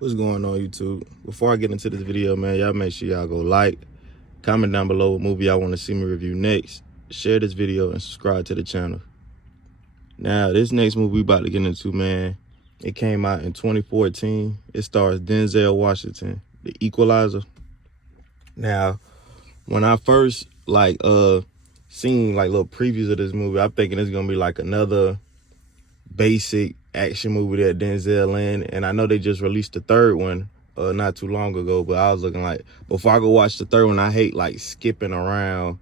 What's going on, YouTube? Before I get into this video, man, y'all make sure y'all go like, comment down below what movie y'all want to see me review next, share this video, and subscribe to the channel. Now, this next movie we about to get into, man, it came out in 2014. It stars Denzel Washington, The Equalizer. Now, when I first seen little previews of this movie, I'm thinking it's gonna be like another basic action movie that Denzel in, and I know they just released the third one not too long ago, but I was looking like, before I go watch the third one, I hate like skipping around,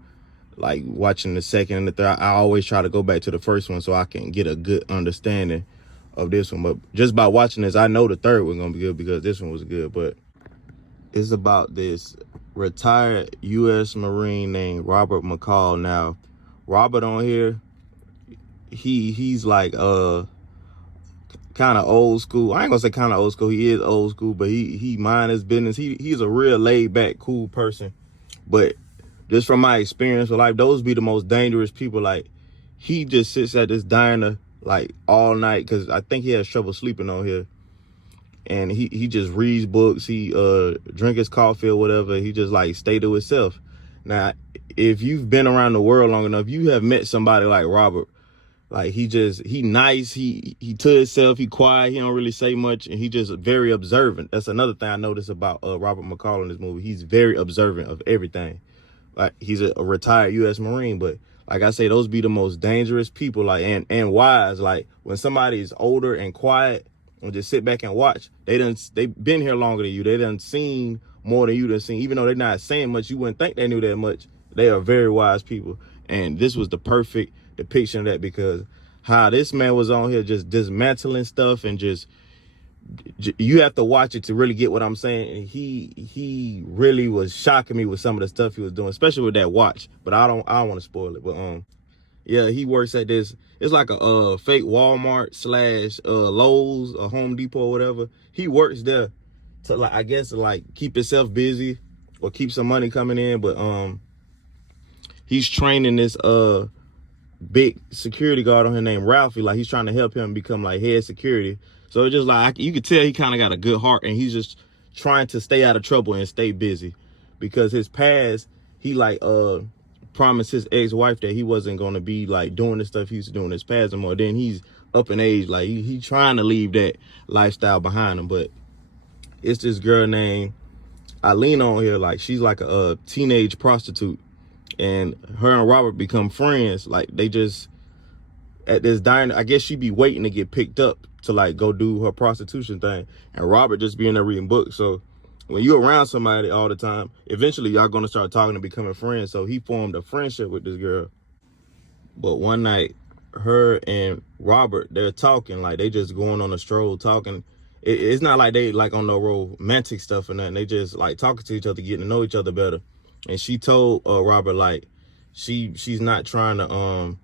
like watching the second and the third. I always try to go back to the first one so I can get a good understanding of this one. But just by watching this, I know the third one's gonna be good because this one was good. But it's about this retired U.S. Marine named Robert McCall. Now, Robert on here, he's like kind of old school. I ain't gonna say kind of old school. He is old school, but he mind his business. He's a real laid back, cool person. But just from my experience with life, those be the most dangerous people. Like, he just sits at this diner like all night because I think he has trouble sleeping on here. And he just reads books. He drink his coffee or whatever. He just like stay to himself. Now, if you've been around the world long enough, you have met somebody like Robert. Like, he nice, he to himself, he quiet, he don't really say much, and he just very observant. That's another thing I noticed about Robert McCall in this movie. He's very observant of everything. Like, he's a retired U.S. Marine, but like I say, those be the most dangerous people, like, and wise. Like, when somebody is older and quiet and just sit back and watch, they been here longer than you. They done seen more than you done seen. Even though they're not saying much, you wouldn't think they knew that much. They are very wise people. And this was the perfect depiction of that, because how this man was on here just dismantling stuff, and just you have to watch it to really get what I'm saying. And he really was shocking me with some of the stuff he was doing, especially with that watch. But I don't want to spoil it. But yeah, he works at this, it's like a fake Walmart slash Lowe's, a Home Depot or whatever. He works there to, like, I guess, like, keep himself busy or keep some money coming in. But he's training this big security guard on here named Ralphie. Like, he's trying to help him become like head security. So it's just like, you could tell he kind of got a good heart, and he's just trying to stay out of trouble and stay busy, because his past, he like promised his ex-wife that he wasn't going to be like doing the stuff he used to do in his past anymore. Then he's up in age, like he trying to leave that lifestyle behind him. But it's this girl named Eileen on here. Like, she's like a teenage prostitute, and her and Robert become friends. Like, they just at this diner, I guess she be waiting to get picked up to like go do her prostitution thing, and Robert just be in there reading books. So when you're around somebody all the time, eventually y'all gonna start talking and becoming friends. So he formed a friendship with this girl. But one night, her and Robert, they're talking, like they just going on a stroll talking. It's not like they like on no romantic stuff or nothing. They just like talking to each other, getting to know each other better. And she told Robert like she's not trying to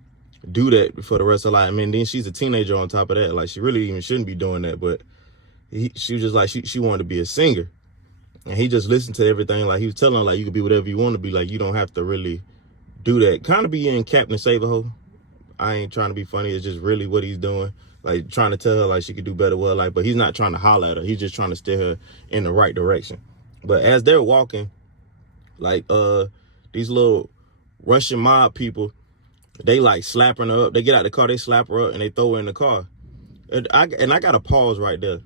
do that for the rest of her life. I mean, then she's a teenager on top of that. Like, she really even shouldn't be doing that. But she was just like, she wanted to be a singer. And he just listened to everything. Like, he was telling her, like, you can be whatever you want to be. Like, you don't have to really do that. Kind of be in Captain Save-A-Ho. I ain't trying to be funny. It's just really what he's doing. Like, trying to tell her, like, she could do better with her life. But he's not trying to holler at her. He's just trying to steer her in the right direction. But as they're walking, like, these little Russian mob people, they like slapping her up. They get out the car, they slap her up, and they throw her in the car. And I gotta pause right there,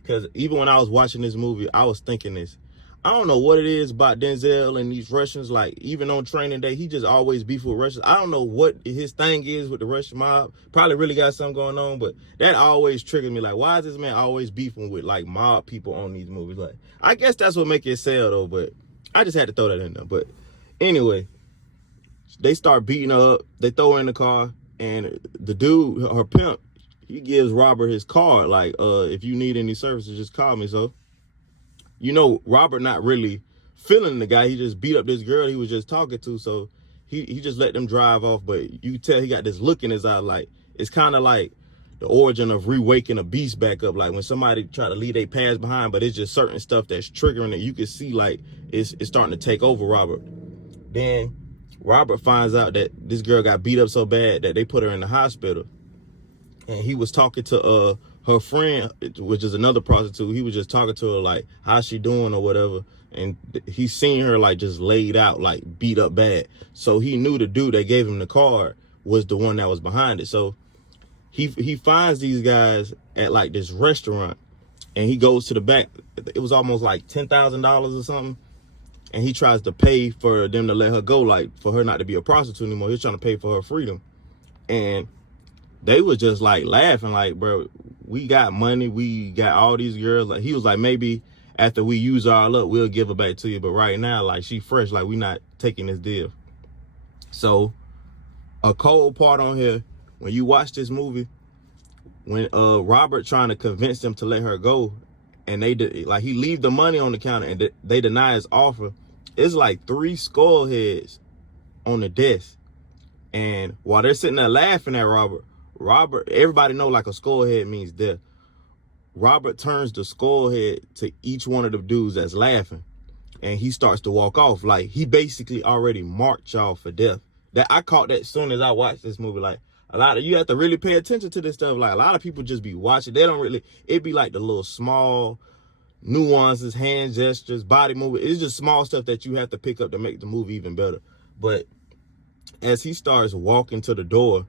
because even when I was watching this movie, I was thinking this. I don't know what it is about Denzel and these Russians. Like, even on training day, he just always beef with Russians. I don't know what his thing is with the Russian mob. Probably really got something going on, but that always triggers me. Like, why is this man always beefing with like mob people on these movies? Like, I guess that's what makes it sell though, but I just had to throw that in there. But anyway, they start beating her up. They throw her in the car, and the dude, her pimp, he gives Robert his card. Like, if you need any services, just call me. So, you know, Robert not really feeling the guy. He just beat up this girl he was just talking to. So he just let them drive off. But you tell he got this look in his eye. Like, it's kind of like the origin of re-waking a beast back up. Like, when somebody try to leave their past behind, but it's just certain stuff that's triggering it. You can see like it's starting to take over Robert. Then Robert finds out that this girl got beat up so bad that they put her in the hospital. And he was talking to her friend, which is another prostitute, he was just talking to her like, how's she doing or whatever. And he seen her like just laid out, like beat up bad. So he knew the dude that gave him the card was the one that was behind it. So he finds these guys at like this restaurant, and he goes to the back. It was almost like $10,000 or something. And he tries to pay for them to let her go, like for her not to be a prostitute anymore. He's trying to pay for her freedom. And they were just like laughing, like, bro, we got money, we got all these girls. Like, he was like, maybe after we use all up, we'll give her back to you. But right now, like, she fresh, like, we not taking this deal. So a cold part on here, when you watch this movie, when Robert trying to convince them to let her go, and they did, like, he leave the money on the counter and they deny his offer, it's like 3 skull heads on the desk. And while they're sitting there laughing at Robert, everybody know like a skull head means death. Robert turns the skull head to each one of the dudes that's laughing, and he starts to walk off. Like, he basically already marked y'all for death. That I caught that as soon as I watched this movie. Like, you have to really pay attention to this stuff. Like, a lot of people just be watching. They don't really, it be like the little small nuances, hand gestures, body movement. It's just small stuff that you have to pick up to make the movie even better. But as he starts walking to the door,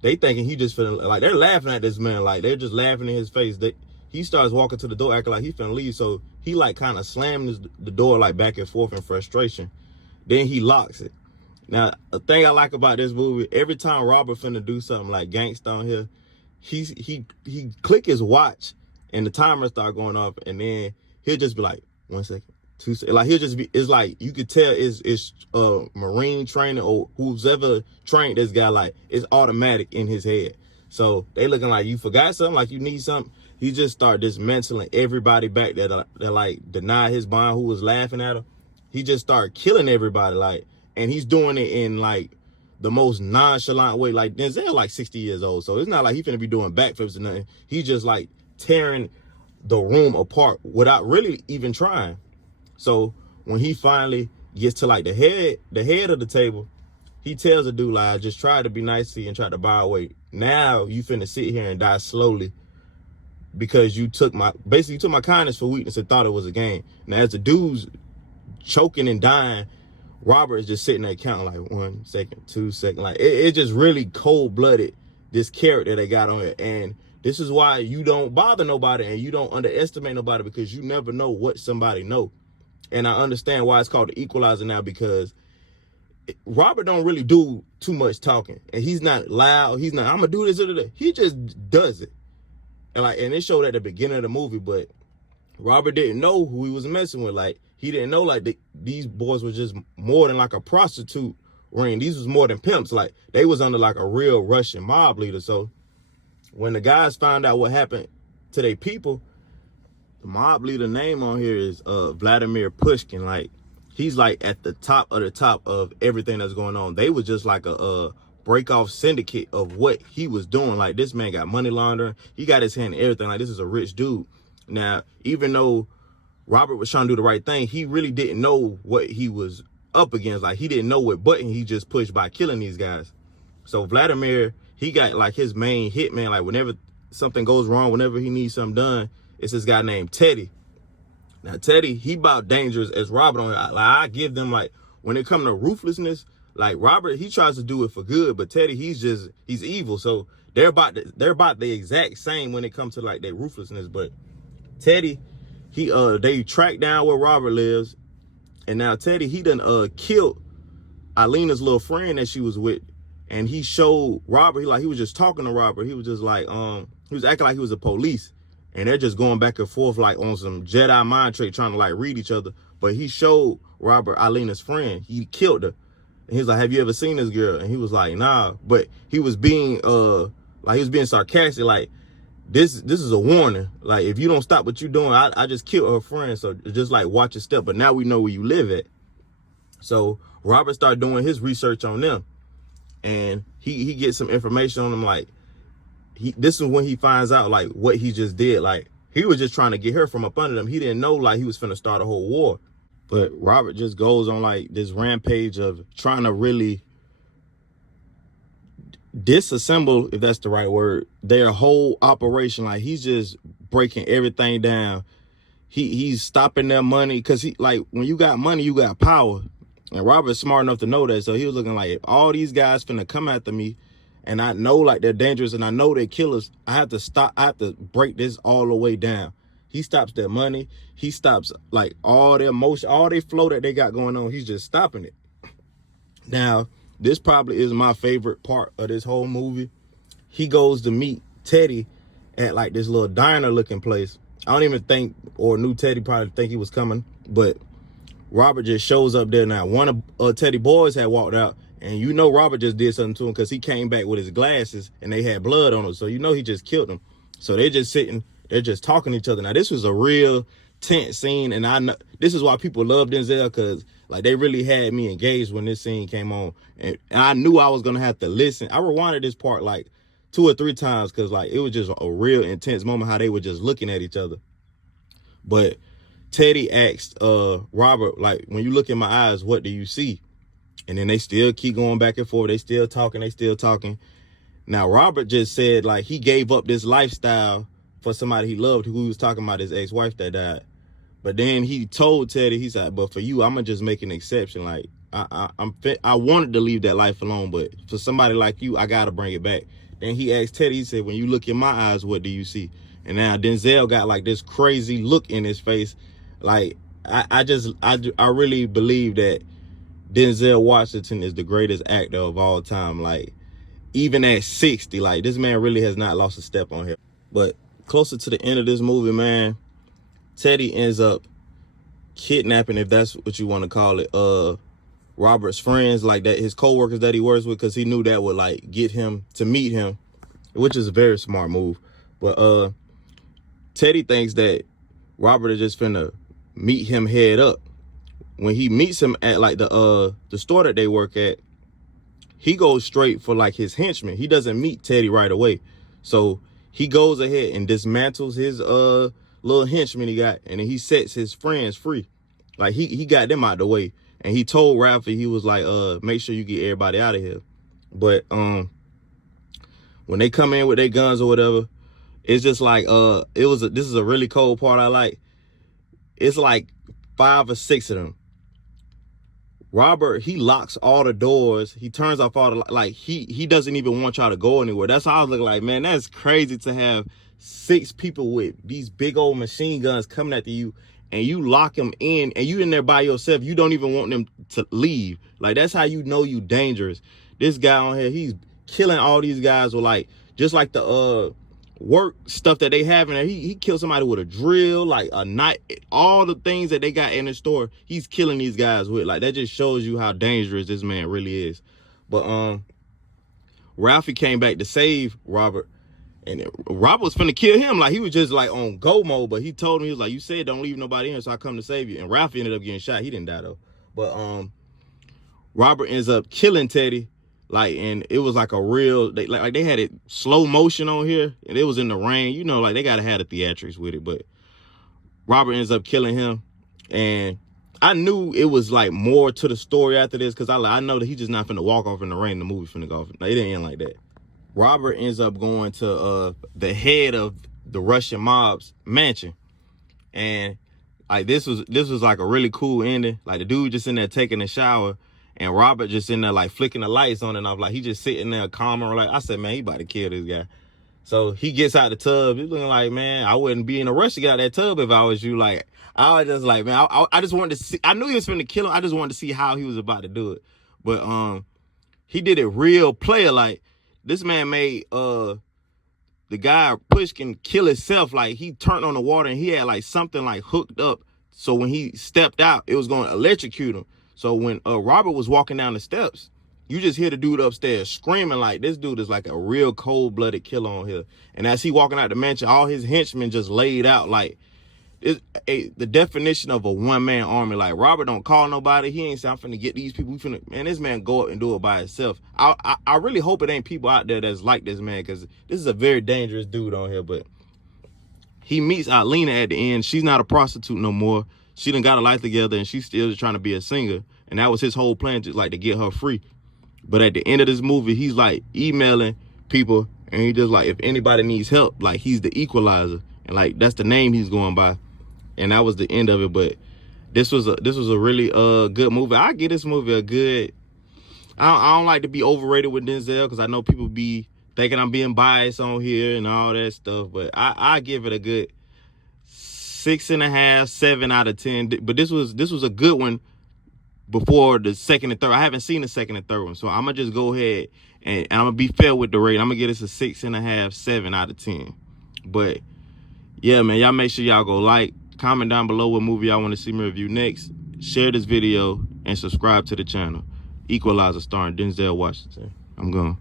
they thinking he just finna, like, they're laughing at this man, like they're just laughing in his face. He starts walking to the door acting like he finna leave, so he like kind of slams the door like back and forth in frustration. Then he locks it. Now, the thing I like about this movie, every time Robert finna do something like gangsta on here, he click his watch and the timer start going off, and then he'll just be like, 1 second, 2 seconds. Like, he'll just be, it's like, you could tell it's Marine training or who's ever trained this guy, like, it's automatic in his head. So they looking like you forgot something, like you need something. He just start dismantling everybody back that like denied his bond, who was laughing at him. He just started killing everybody, like, and he's doing it in like the most nonchalant way. Like, Denzel like 60 years old, so it's not like he finna be doing backflips or nothing. He just like tearing the room apart without really even trying. So when he finally gets to like the head of the table, he tells the dude, like, I just tried to be nice to you and tried to buy away. Now you finna sit here and die slowly because you took my kindness for weakness and thought it was a game. Now as the dude's choking and dying, Robert is just sitting there counting like 1 second, 2 seconds. Like, it just really cold-blooded, this character they got on here. And this is why you don't bother nobody and you don't underestimate nobody, because you never know what somebody know. And I understand why it's called the Equalizer now, because Robert don't really do too much talking, and he's not loud. He's not, I'm gonna do this or that. He just does it. And it showed at the beginning of the movie, but Robert didn't know who he was messing with. Like, he didn't know like these boys were just more than like a prostitute ring. These was more than pimps. Like, they was under like a real Russian mob leader. So when the guys found out what happened to their people, the mob leader name on here is Vladimir Pushkin. Like, he's like at the top of everything that's going on. They was just like a break off syndicate of what he was doing. Like, this man got money laundering. He got his hand in everything. Like, this is a rich dude. Now, even though Robert was trying to do the right thing, he really didn't know what he was up against. Like, he didn't know what button he just pushed by killing these guys. So Vladimir, he got like his main hitman. Like, whenever something goes wrong, whenever he needs something done, it's this guy named Teddy. Now, Teddy, he about dangerous as Robert on it. Like, I give them, like, when it comes to ruthlessness, like, Robert, he tries to do it for good, but Teddy, he's evil. So they're about the exact same when it comes to like their ruthlessness. But Teddy, they track down where Robert lives, and now Teddy, he done killed Alina's little friend that she was with, and he showed Robert, he was just talking to Robert. He was just like, he was acting like he was the police, and they're just going back and forth like on some Jedi mind trick, trying to like read each other. But he showed Robert Alina's friend. He killed her. And he was like, have you ever seen this girl? And he was like, nah. But he was being sarcastic, like, this is a warning. Like, if you don't stop what you're doing, I just killed her friend. So just like watch your step. But now we know where you live at. So Robert started doing his research on them, and he gets some information on them. Like, this is when he finds out like what he just did. Like, he was just trying to get her from up under them. He didn't know like he was finna start a whole war. But Robert just goes on like this rampage of trying to really disassemble, if that's the right word, their whole operation. Like, he's just breaking everything down. He's stopping their money, because he, like, when you got money, you got power. And Robert's smart enough to know that. So he was looking like, if all these guys finna come after me, and I know like they're dangerous and I know they're killers, I have to stop. I have to break this all the way down. He stops their money. He stops like all their motion, all their flow that they got going on. He's just stopping it. Now, this probably is my favorite part of this whole movie. He goes to meet Teddy at like this little diner looking place. I don't even think, or knew Teddy probably think he was coming, but Robert just shows up there now. One of Teddy boys had walked out, and you know Robert just did something to him, because he came back with his glasses and they had blood on them. So you know he just killed him. So they're just sitting, they're just talking to each other. Now this was a real tense scene, and I know this is why people love Denzel, because like they really had me engaged when this scene came on, and I knew I was gonna have to listen. I rewinded this part like 2 or 3 times, because like it was just a real intense moment how they were just looking at each other. But Teddy asked Robert, like, when you look in my eyes, what do you see? And then they still keep going back and forth. They still talking. Now, Robert just said, like, he gave up this lifestyle for somebody he loved, who he was talking about, his ex-wife that died. But then he told Teddy, he said, but for you, I'm going to just make an exception. Like, I wanted to leave that life alone, but for somebody like you, I got to bring it back. Then he asked Teddy, he said, when you look in my eyes, what do you see? And now Denzel got like this crazy look in his face. Like, I really believe that Denzel Washington is the greatest actor of all time. Like, even at 60, like, this man really has not lost a step on here. But closer to the end of this movie, man, Teddy ends up kidnapping, if that's what you want to call it, Robert's friends, like that, his co-workers that he works with, because he knew that would like get him to meet him, which is a very smart move. But Teddy thinks that Robert is just finna meet him head up. When he meets him at like the store that they work at, he goes straight for like his henchman. He doesn't meet Teddy right away. So he goes ahead and dismantles his little henchman he got, and then he sets his friends free. Like he got them out the way. And he told Ralphie, he was like, make sure you get everybody out of here. But when they come in with their guns or whatever, it's just like this is a really cold part I like. It's like 5 or 6 of them. Robert, he locks all the doors. He turns off all the, like, he doesn't even want y'all to go anywhere. That's how I was looking like, man, that's crazy to have 6 people with these big old machine guns coming after you, and you lock them in, and you in there by yourself. You don't even want them to leave. Like, that's how you know you dangerous. This guy on here, he's killing all these guys with like, just like the work stuff that they have in there. He killed somebody with a drill, like a knife, all the things that they got in the store, he's killing these guys with. Like, that just shows you how dangerous this man really is. But Ralphie came back to save Robert, and Robert was finna kill him. Like, he was just like on go mode, but he told him, he was like, you said don't leave nobody in here, so I come to save you. And Ralphie ended up getting shot. He didn't die though. But Robert ends up killing Teddy. Like, and it was like a real, they had it slow motion on here, and it was in the rain. You know, like, they gotta have the theatrics with it. But Robert ends up killing him, and I knew it was like more to the story after this, because I know that he's just not finna walk off in the rain. The movie finna go off. Like, it didn't end like that. Robert ends up going to the head of the Russian mob's mansion, and like this was like a really cool ending. Like, the dude just in there taking a shower, and Robert just in there like flicking the lights on and off. Like, he just sitting there calm and like, I said, man, he about to kill this guy. So he gets out the tub. He's looking like, man, I wouldn't be in a rush to get out that tub if I was you. Like, I was just like, man, I just wanted to see. I knew he was finna kill him. I just wanted to see how he was about to do it. But he did it real player. Like, this man made the guy Pushkin kill himself. Like, he turned on the water, and he had like something like hooked up, so when he stepped out, it was going to electrocute him. So when Robert was walking down the steps, you just hear the dude upstairs screaming. Like, this dude is like a real cold-blooded killer on here. And as he walking out the mansion, all his henchmen just laid out. Like, the definition of a one-man army. Like, Robert don't call nobody. He ain't say, I'm finna get these people. Man, this man go up and do it by himself. I really hope it ain't people out there that's like this man, because this is a very dangerous dude on here. But he meets Alina at the end. She's not a prostitute no more. She done got a life together, and she's still trying to be a singer. And that was his whole plan, just like to get her free. But at the end of this movie, he's like emailing people, and he just like, if anybody needs help, like he's the Equalizer, and like that's the name he's going by. And that was the end of it. But this was a really good movie. I give this movie a good. I don't like to be overrated with Denzel, because I know people be thinking I'm being biased on here and all that stuff. But I give it a good 6.5, 7 out of 10. But this was a good one before the second and third. I haven't seen the second and third one, so I'm gonna just go ahead and I'm gonna be fair with the rating. I'm gonna give this a 6.5, 7 out of 10. But yeah, man, y'all make sure y'all go like, comment down below what movie y'all want to see me review next. Share this video and subscribe to the channel. Equalizer starring Denzel Washington. I'm gone.